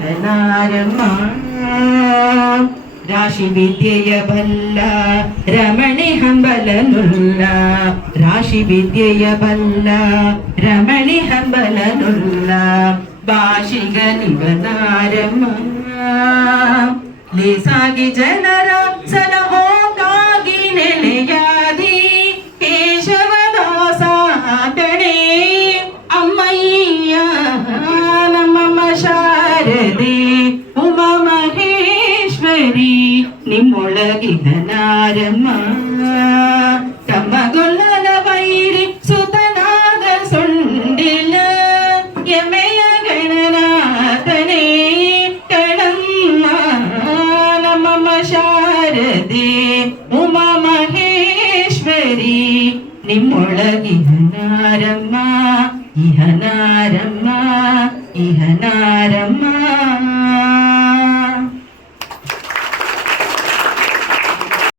ಇಹನಾರಮ್ಮ ರಾಶಿ ವಿದ್ಯೆಯ ಬಲ್ಲ ರಮಣಿ ಹಂಬಲನುಲ್ಲ ರಾಶಿ ವಿದ್ಯೆಯ ಬಲ್ಲ ರಮಣಿ ಹಂಬಲನುಲ್ಲ ಭಾಷಿಗನಿವನಾರಮ್ಮ ಲೇಸಾಗಿ ಜನರ ಸಲಹೋಗಾಗಿ ನೆಲೆಯಾದಿ ಕೇಶವದಾಸ ಕಣೆ ಅಮ್ಮಯ್ಯ ನಮ್ಮಮ್ಮ ಶಾರದೆ ಉಮಾ ಮಹೇಶ್ವರಿ ನಿಮ್ಮೊಳಗಿಹನಾರಮ್ಮ ತಮ್ಮಗೊಲ್ಲದ ವೈರಿ ಸುತನಾದ ಸೊಂಡಿಲ ಎಮೆಯ ಗಣನಾಥನೇ ಕಣಮ್ಮ ನಮ್ಮಮ್ಮ ಶಾರದೆ ಉಮಾ ಮಹೇಶ್ವರಿ ನಿಮ್ಮೊಳಗಿಹನಾರಮ್ಮ ಇಹನಾರಮ್ಮ ಇಹನಾರಮ್ಮ